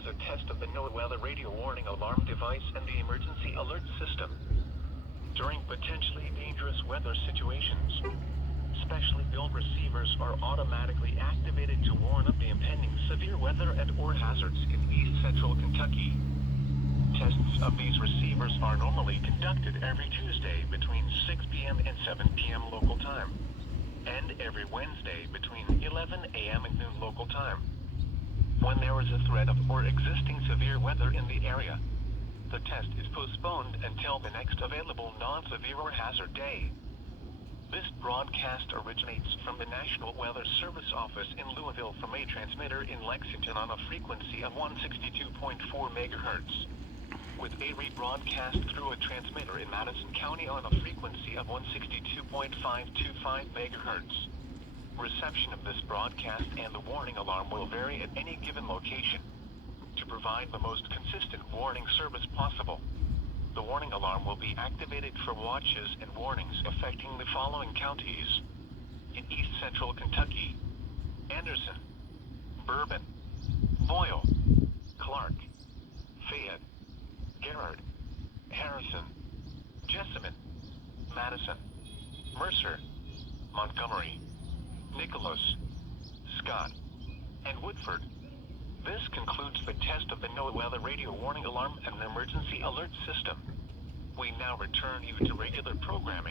is a test of the NOAA weather radio warning alarm device and the emergency alert system. During potentially dangerous weather situations, specially built receivers are automatically activated to warn of the impending severe weather and/or hazards in East Central Kentucky. Tests of these receivers are normally conducted every Tuesday between 6 p.m. and 7 p.m. local time, and every Wednesday between 11 a.m. and noon local time. When there is a threat of or existing severe weather in the area, the test is postponed until the next available non-severe or hazard day. This broadcast originates from the National Weather Service office in Louisville from a transmitter in Lexington on a frequency of 162.4 MHz. With a rebroadcast through a transmitter in Madison County on a frequency of 162.525 MHz. Reception of this broadcast and the warning alarm will vary at any given location. To provide the most consistent warning service possible, the warning alarm will be activated for watches and warnings affecting the following counties. In East Central Kentucky: Anderson, Bourbon, Boyle, Clark, Fayette, Garrard, Harrison, Jessamine, Madison, Mercer, Montgomery, Nicholas, Scott, and Woodford. This concludes the test of the NOAA weather radio warning alarm and emergency alert system. We now return you to regular programming.